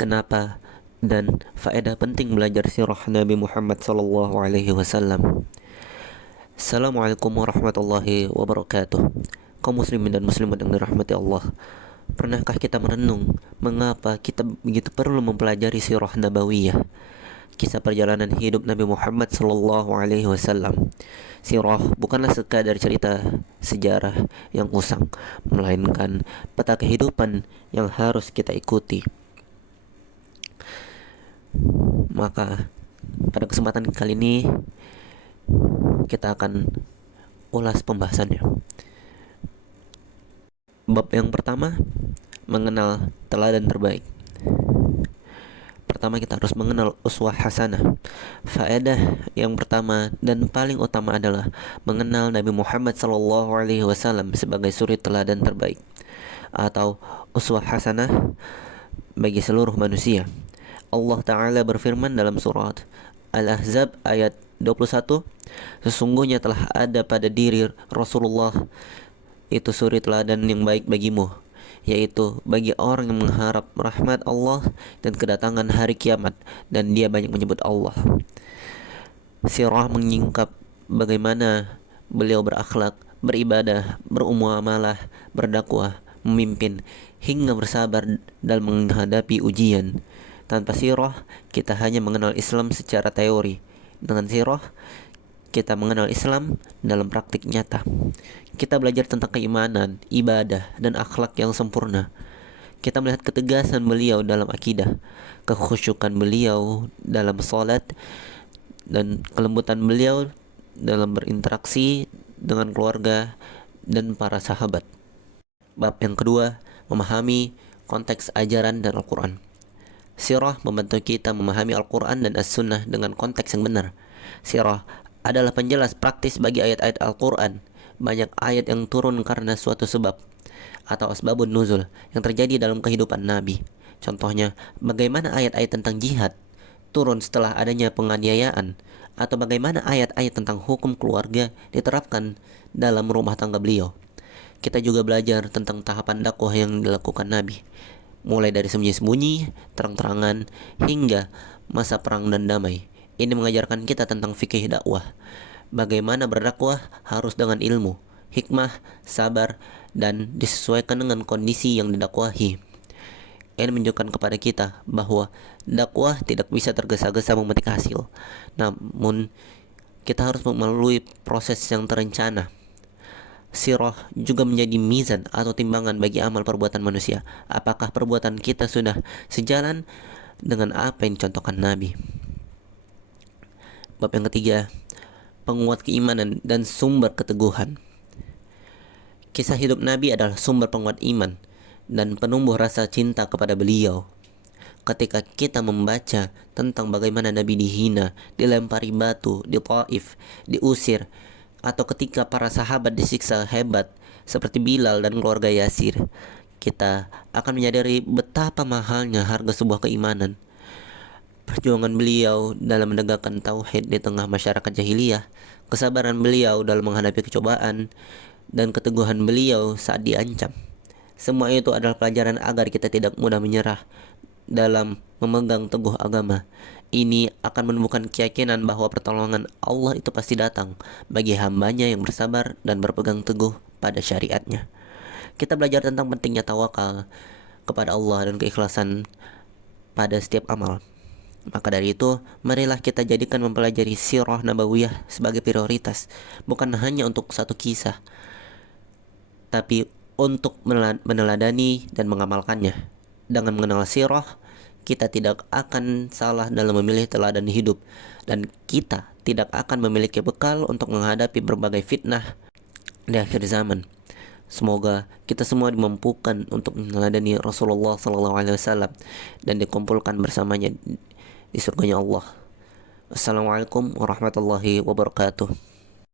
kenapa, dan faedah penting belajar sirah Nabi Muhammad SAW. Assalamualaikum warahmatullahi wabarakatuh. Kaum muslimin dan muslimat yang dirahmati Allah, pernahkah kita merenung mengapa kita begitu perlu mempelajari sirah nabawiyah, kisah perjalanan hidup Nabi Muhammad SAW? Sirah bukanlah sekadar cerita sejarah yang usang, melainkan peta kehidupan yang harus kita ikuti. Maka pada kesempatan kali ini kita akan ulas pembahasannya. Bab yang pertama, mengenal teladan terbaik. Pertama, kita harus mengenal uswah hasanah. Faedah yang pertama dan paling utama adalah mengenal Nabi Muhammad SAW sebagai suri teladan terbaik atau uswah hasanah bagi seluruh manusia. Allah Ta'ala berfirman dalam surat Al-Ahzab ayat 21, sesungguhnya telah ada pada diri Rasulullah itu suri teladan yang baik bagimu, yaitu bagi orang yang mengharap rahmat Allah dan kedatangan hari kiamat, dan dia banyak menyebut Allah. Sirah menyingkap bagaimana beliau berakhlak, beribadah, bermuamalah, berdakwah, memimpin, hingga bersabar dalam menghadapi ujian. Tanpa sirah, kita hanya mengenal Islam secara teori. Dengan sirah, kita mengenal Islam dalam praktik nyata. Kita belajar tentang keimanan, ibadah, dan akhlak yang sempurna. Kita melihat ketegasan beliau dalam akidah, kekhusyukan beliau dalam salat, dan kelembutan beliau dalam berinteraksi dengan keluarga dan para sahabat. Bab yang kedua, memahami konteks ajaran dan Al-Quran. Sirah membantu kita memahami Al-Quran dan As-Sunnah dengan konteks yang benar. Sirah adalah penjelas praktis bagi ayat-ayat Al-Quran. Banyak ayat yang turun karena suatu sebab atau asbabun nuzul yang terjadi dalam kehidupan Nabi. Contohnya, bagaimana ayat-ayat tentang jihad turun setelah adanya penganiayaan, atau bagaimana ayat-ayat tentang hukum keluarga diterapkan dalam rumah tangga beliau. Kita juga belajar tentang tahapan dakwah yang dilakukan Nabi, mulai dari sembunyi-sembunyi, terang-terangan, hingga masa perang dan damai. Ini mengajarkan kita tentang fikih dakwah, bagaimana berdakwah harus dengan ilmu, hikmah, sabar, dan disesuaikan dengan kondisi yang didakwahi. Ini menunjukkan kepada kita bahwa dakwah tidak bisa tergesa-gesa memetik hasil, namun kita harus melalui proses yang terencana. Sirah juga menjadi mizan atau timbangan bagi amal perbuatan manusia. Apakah perbuatan kita sudah sejalan dengan apa yang dicontohkan Nabi? Bab yang ketiga, penguat keimanan dan sumber keteguhan. Kisah hidup Nabi adalah sumber penguat iman dan penumbuh rasa cinta kepada beliau. Ketika kita membaca tentang bagaimana Nabi dihina, dilempari batu di Taif, diusir, atau ketika para sahabat disiksa hebat seperti Bilal dan keluarga Yasir, kita akan menyadari betapa mahalnya harga sebuah keimanan. Perjuangan beliau dalam menegakkan tauhid di tengah masyarakat jahiliyah, kesabaran beliau dalam menghadapi kecobaan, dan keteguhan beliau saat diancam. Semua itu adalah pelajaran agar kita tidak mudah menyerah dalam memegang teguh agama. Ini akan menumbuhkan keyakinan bahwa pertolongan Allah itu pasti datang bagi hambanya yang bersabar dan berpegang teguh pada syariatnya. Kita belajar tentang pentingnya tawakal kepada Allah dan keikhlasan pada setiap amal. Maka dari itu, marilah kita jadikan mempelajari sirah nabawiyah sebagai prioritas, bukan hanya untuk satu kisah, tapi untuk meneladani dan mengamalkannya. Dengan mengenal sirah, kita tidak akan salah dalam memilih teladan hidup, dan kita tidak akan memiliki bekal untuk menghadapi berbagai fitnah di akhir zaman. Semoga kita semua dimampukan untuk meneladani Rasulullah SAW dan dikumpulkan bersamanya di surganya Allah. Assalamualaikum warahmatullahi wabarakatuh.